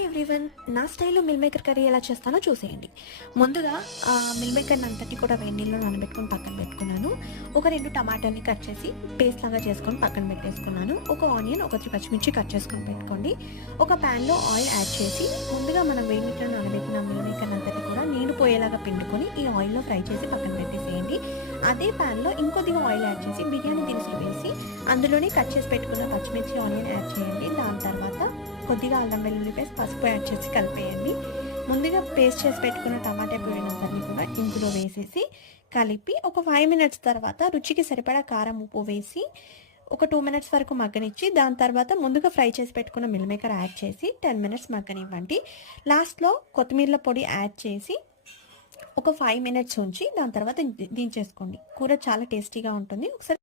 Hi everyone, నా స్టైల్లో meal maker curry ఎలా చేస్తానో చూసేయండి. ముందుగా మిల్ మేకర్ని అంతటి కూడా వేడి నీళ్ళలో నానబెట్టుకొని పక్కన పెట్టుకున్నాను. ఒక 2 టమాటాలని కట్ చేసి పేస్ట్ లాగా చేసుకొని పక్కన పెట్టేసుకున్నాను. ఒక ఆనియన్, ఒక 3 పచ్చిమిర్చి కట్ చేసుకొని పెట్టుకోండి. ఒక ప్యాన్లో ఆయిల్ యాడ్ చేసి ముందుగా మనం వేడి నీళ్ళలో నానబెట్టిన మిల్ మేకర్ని అంతటి కూడా నీళ్ళు పోయేలాగా పిండుకొని ఈ ఆయిల్లో ఫ్రై చేసి పక్కన పెట్టేసేయండి. అదే ప్యాన్లో ఇంకొద్దిగా ఆయిల్ యాడ్ చేసి బిర్యానీ దినుసులు వేసి అందులోనే కట్ చేసి పెట్టుకున్న పచ్చిమిర్చి, ఆనియన్ యాడ్ చేయండి. దాని తర్వాత కొద్దిగా అల్లం వెల్లుల్లి పేస్ట్, పసుపు యాడ్ చేసి కలిపేయండి. ముందుగా పేస్ట్ చేసి పెట్టుకున్న టమాటా ప్యూరీనంతని కూడా ఇందులో వేసేసి కలిపి ఒక 5 మినిట్స్ తర్వాత రుచికి సరిపడా కారం, ఉప్పు వేసి ఒక 2 మినిట్స్ వరకు మగ్గనిచ్చి దాని తర్వాత ముందుగా ఫ్రై చేసి పెట్టుకున్న మిల్ మేకర్ యాడ్ చేసి 10 మినిట్స్ మగ్గనివ్వండి. లాస్ట్లో కొత్తిమీర పొడి యాడ్ చేసి ఒక 5 మినిట్స్ ఉంచి దాని తర్వాత దించేసుకోండి. కూర చాలా టేస్టీగా ఉంటుంది. ఒకసారి